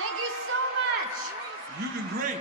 Thank you so much. You've been great.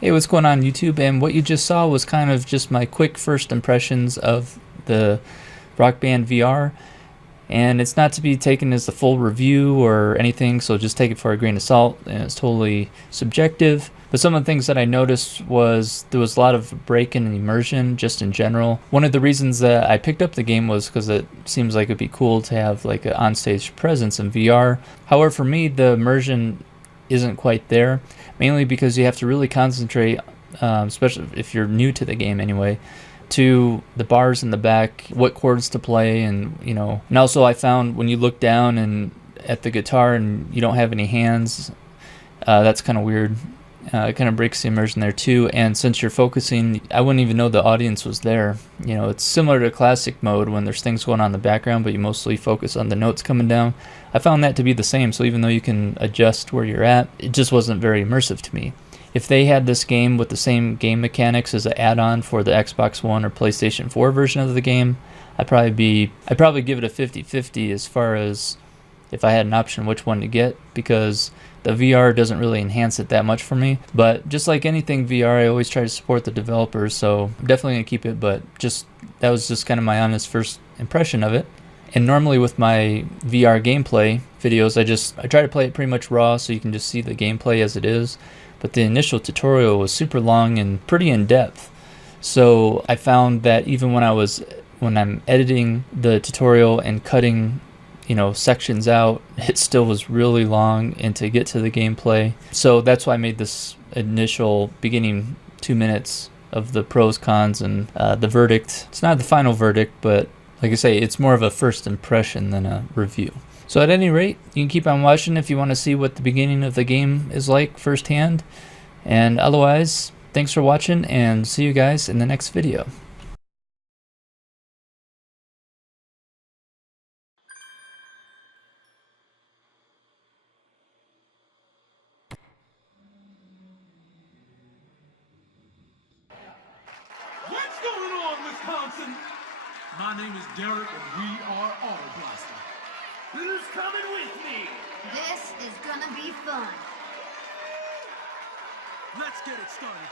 Hey, what's going on YouTube? And what you just saw was kind of just my quick first impressions of the Rockband VR. And it's not to be taken as the full review or anything, so just take it for a grain of salt, and it's totally subjective. But some of the things that I noticed was there was a lot of break-in and immersion just in general. One of the reasons that I picked up the game was because it seems like it'd be cool to have like an onstage presence in VR. However, for me, the immersion isn't quite there, mainly because you have to really concentrate, especially if you're new to the game anyway, to the bars in the back, what chords to play, and and also I found when you look down and at the guitar and you don't have any hands, that's kind of weird. It kind of breaks the immersion there too. And since you're focusing, I wouldn't even know the audience was there. It's similar to classic mode when there's things going on in the background, but you mostly focus on the notes coming down. I found that to be the same. So even though you can adjust where you're at, it just wasn't very immersive to me. If they had this game with the same game mechanics as an add-on for the Xbox One or PlayStation 4 version of the game, I'd probably give it a 50-50 as far as if I had an option which one to get, because the VR doesn't really enhance it that much for me. But just like anything VR, I always try to support the developers, so I'm definitely gonna keep it. But that was just kind of my honest first impression of it. And normally with my VR gameplay videos, I try to play it pretty much raw so you can just see the gameplay as it is. But the initial tutorial was super long and pretty in-depth. So I found that even when I'm editing the tutorial and cutting sections out, it still was really long, and to get to the gameplay. So that's why I made this initial beginning 2 minutes of the pros, cons, and the verdict. It's not the final verdict, but like I say, it's more of a first impression than a review. So at any rate, you can keep on watching if you want to see what the beginning of the game is like firsthand. And otherwise, thanks for watching, and see you guys in the next video. What's going on, Wisconsin? My name is Derek, and we are Auto Blaster. Who's coming with me? This is gonna be fun. Let's get it started.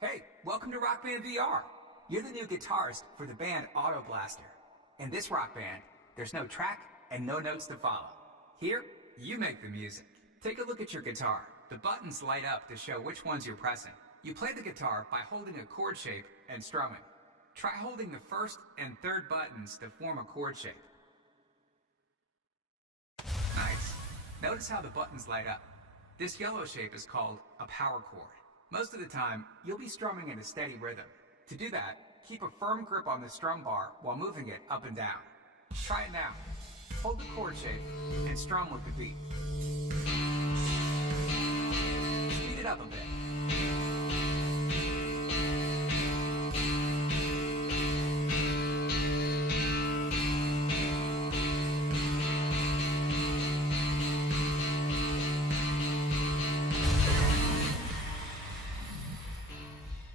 Hey, welcome to Rockband VR. You're the new guitarist for the band Auto Blaster. In this rock band, there's no track and no notes to follow. Here, you make the music. Take a look at your guitar. The buttons light up to show which ones you're pressing. You play the guitar by holding a chord shape and strumming. Try holding the first and third buttons to form a chord shape. Nice. Notice how the buttons light up. This yellow shape is called a power chord. Most of the time, you'll be strumming in a steady rhythm. To do that, keep a firm grip on the strum bar while moving it up and down. Try it now. Hold the chord shape and strum with the beat. Speed it up a bit.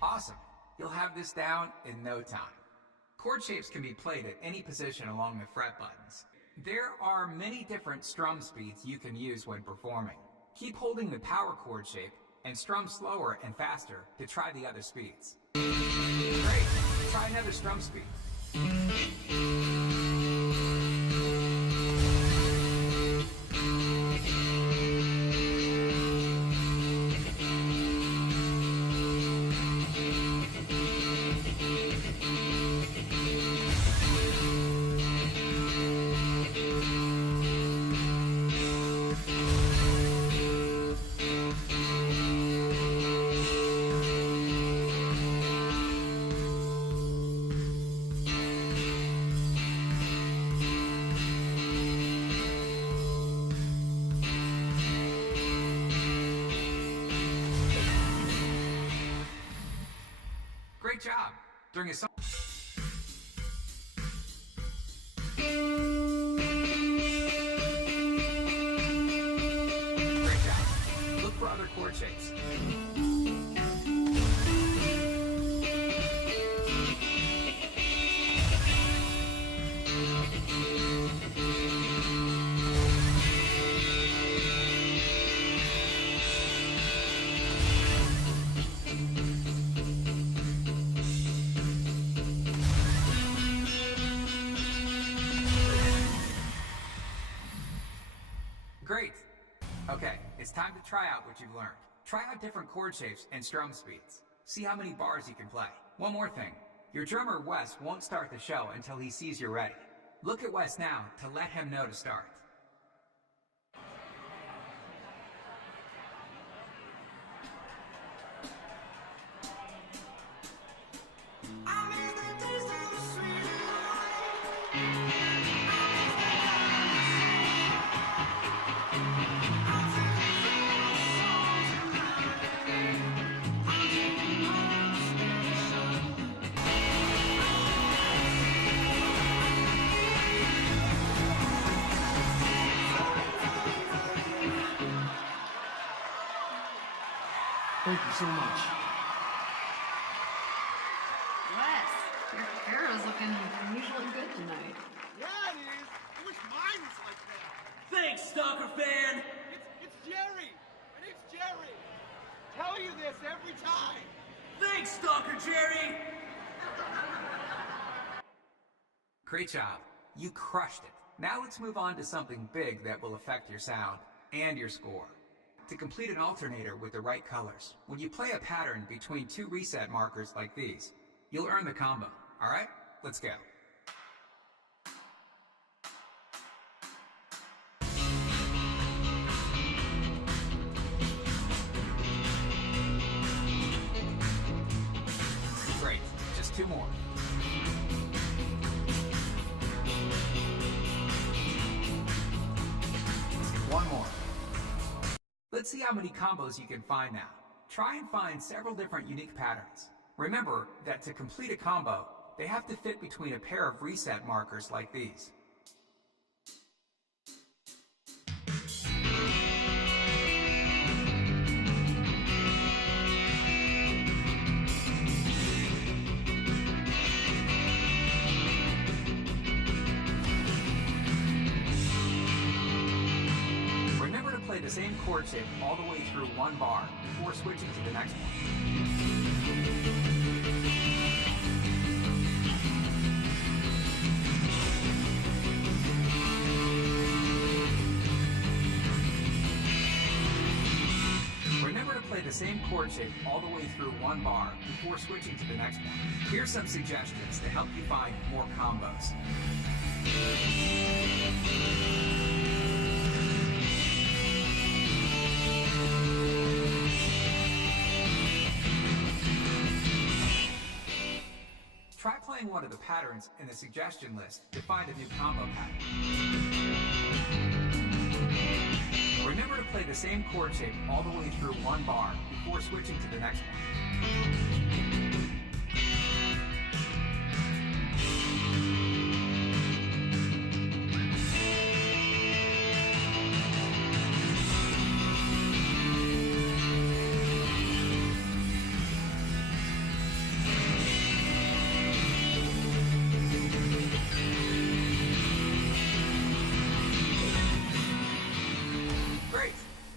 Awesome. You'll have this down in no time. Chord shapes can be played at any position along the fret buttons. There are many different strum speeds you can use when performing. Keep holding the power chord shape and strum slower and faster to try the other speeds. Great. Try another strum speed. Great job. During a song. Great job. Look for other chord shapes. to try out what you've learned. Try out different chord shapes and strum speeds. See how many bars you can play. One more thing. Your drummer, Wes, won't start the show until he sees you're ready. Look at Wes now to let him know to start. Thank you so much. Wes, your hair is looking unusually good tonight. Yeah, it is. I wish mine was like that. Thanks, Stalker fan! It's Jerry. My name's Jerry. Tell you this every time. Thanks, Stalker Jerry! Great job. You crushed it. Now let's move on to something big that will affect your sound and your score. To complete an alternator with the right colors, when you play a pattern between two reset markers like these, you'll earn the combo. All right? Let's go. Great. Just two more. One more. Let's see how many combos you can find now. Try and find several different unique patterns. Remember that to complete a combo, they have to fit between a pair of reset markers like these. The same chord shape all the way through one bar before switching to the next one. Remember to play the same chord shape all the way through one bar before switching to the next one. Here's some suggestions to help you find more combos. Try playing one of the patterns in the suggestion list to find a new combo pattern. Remember to play the same chord shape all the way through one bar before switching to the next one.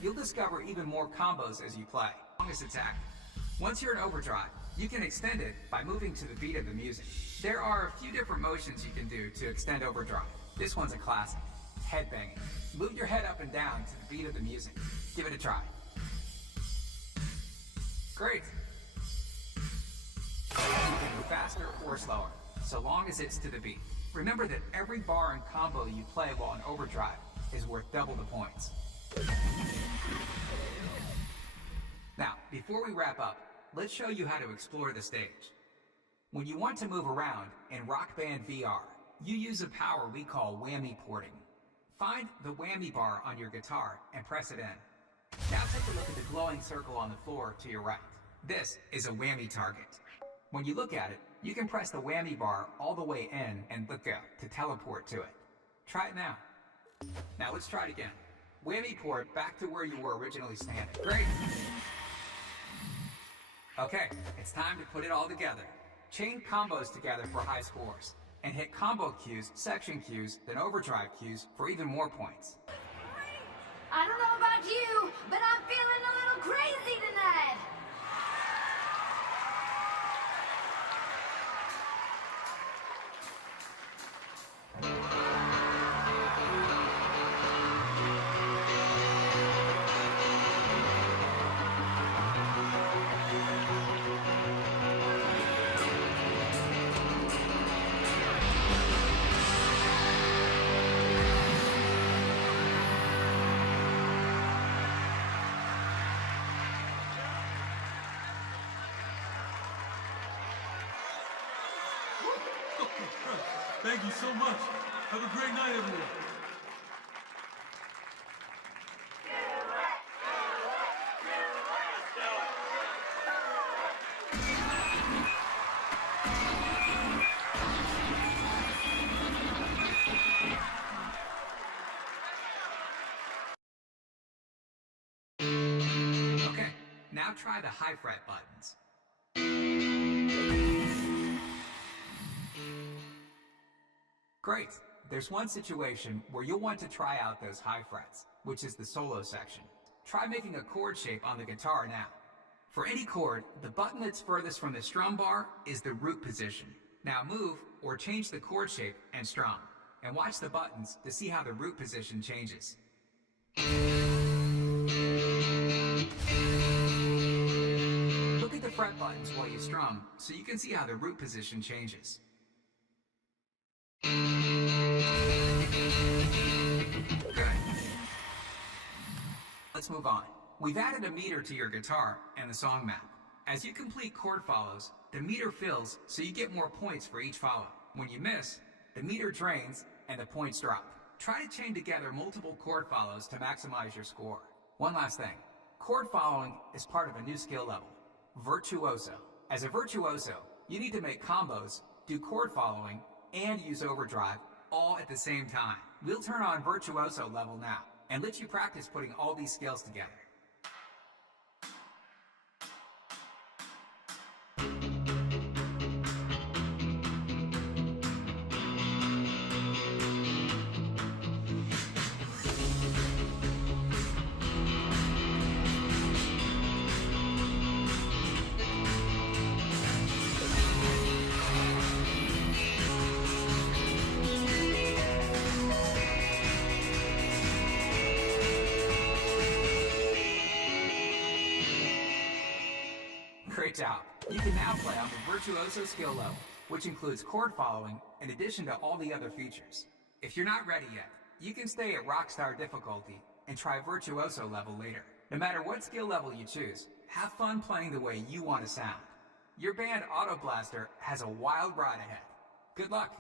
You'll discover even more combos as you play, as long as it's active. Once you're in overdrive, you can extend it by moving to the beat of the music. There are a few different motions you can do to extend overdrive. This one's a classic, headbanging. Move your head up and down to the beat of the music. Give it a try. Great. You can move faster or slower, so long as it's to the beat. Remember that every bar and combo you play while in overdrive is worth double the points. Now, before we wrap up, let's show you how to explore the stage. When you want to move around in Rockband VR, you use a power we call whammy porting. Find the whammy bar on your guitar and press it in. Now take a look at the glowing circle on the floor to your right. This is a whammy target. When you look at it, you can press the whammy bar all the way in and let go to teleport to it. Try it now. Now let's try it again. Whammy port back to where you were originally standing. Great. Okay, it's time to put it all together. Chain combos together for high scores. And hit combo cues, section cues, then overdrive cues for even more points. I don't know about you, but I'm feeling a little crazy tonight. Thank you so much. Have a great night, everyone. Okay, now try the high fret buttons. Great. There's one situation where you'll want to try out those high frets, which is the solo section. Try making a chord shape on the guitar now. For any chord, the button that's furthest from the strum bar is the root position. Now move or change the chord shape and strum, and watch the buttons to see how the root position changes. Look at the fret buttons while you strum so you can see how the root position changes. Good. Let's move on. We've added a meter to your guitar and the song map. As you complete chord follows, the meter fills so you get more points for each follow. When you miss, the meter drains and the points drop. Try to chain together multiple chord follows to maximize your score. One last thing. Chord following is part of a new skill level, Virtuoso. As a virtuoso, you need to make combos, do chord following, and use overdrive all at the same time. We'll turn on Virtuoso level now and let you practice putting all these skills together. Great job. You can now play on the Virtuoso skill level, which includes chord following in addition to all the other features. If you're not ready yet, you can stay at Rockstar difficulty and try Virtuoso level later. No matter what skill level you choose, have fun playing the way you want to sound. Your band Auto Blaster has a wild ride ahead. Good luck.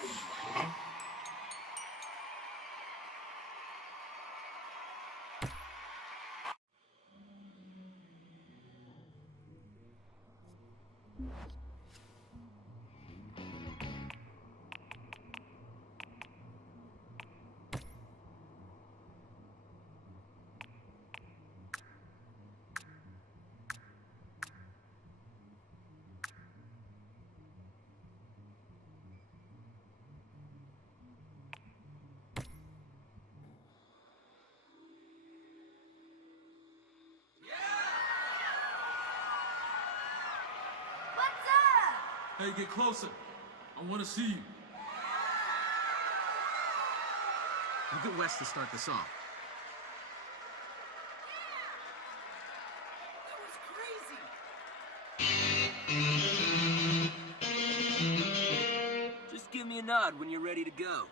What's up? Hey, get closer. I want to see you. Look at West to start the song. Just give me a nod when you're ready to go.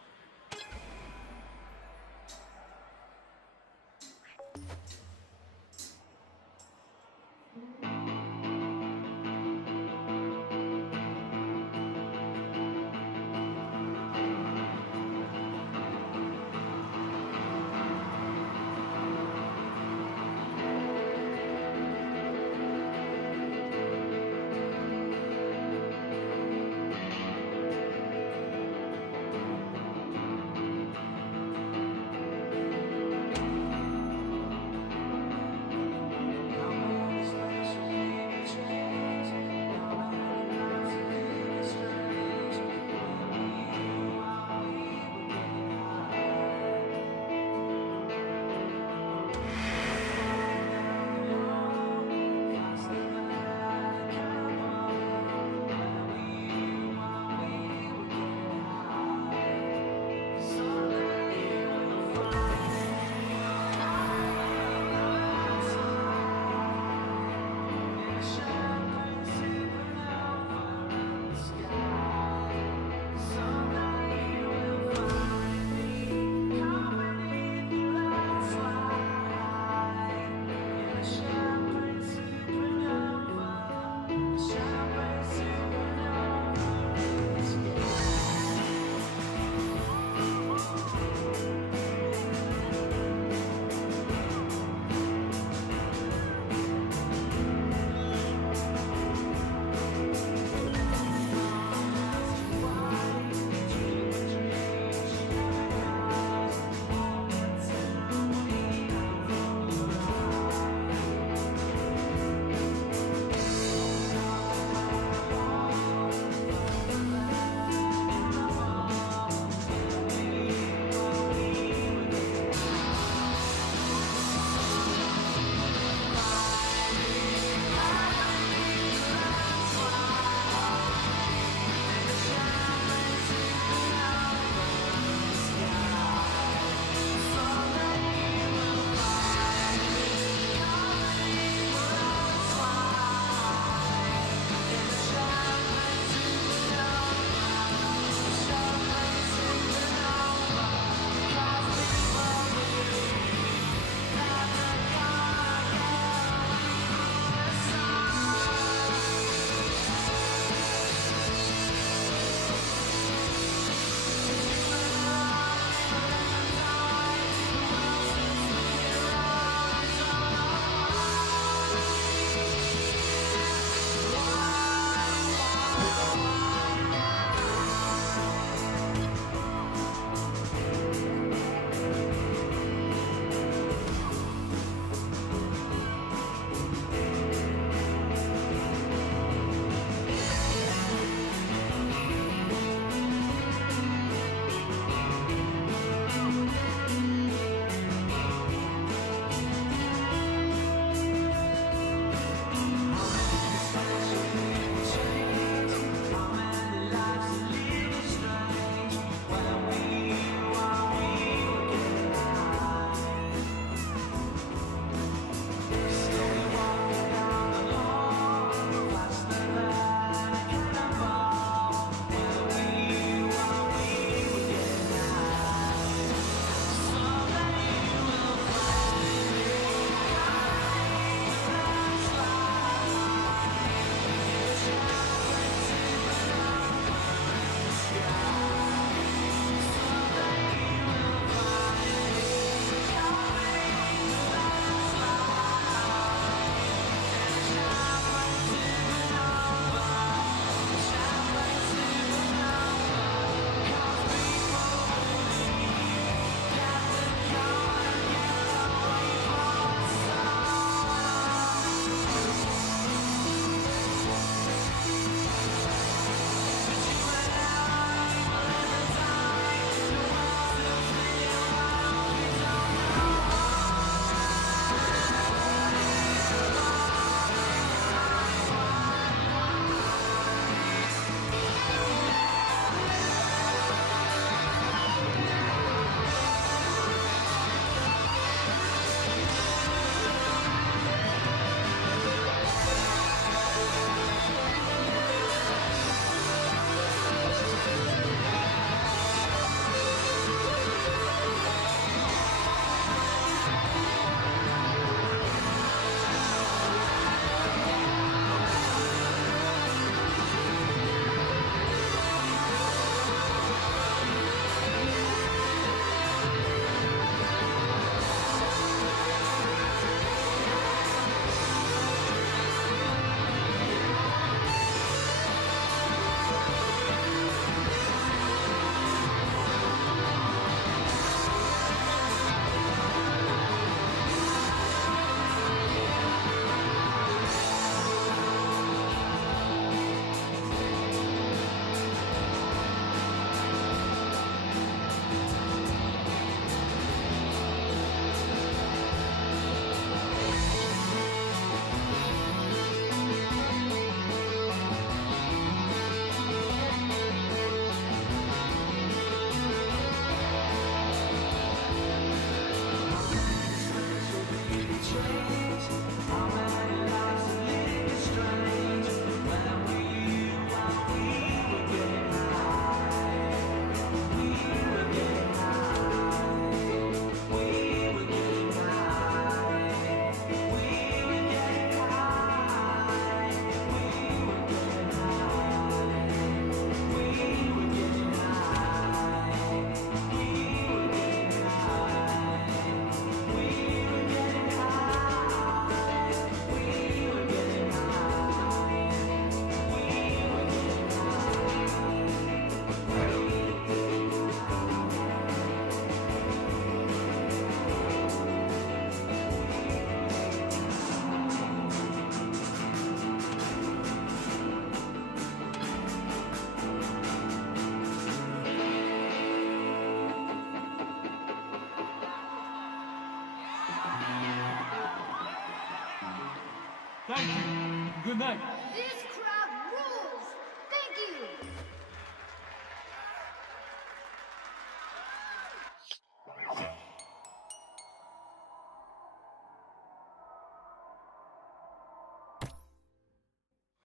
Thank you. Good night. This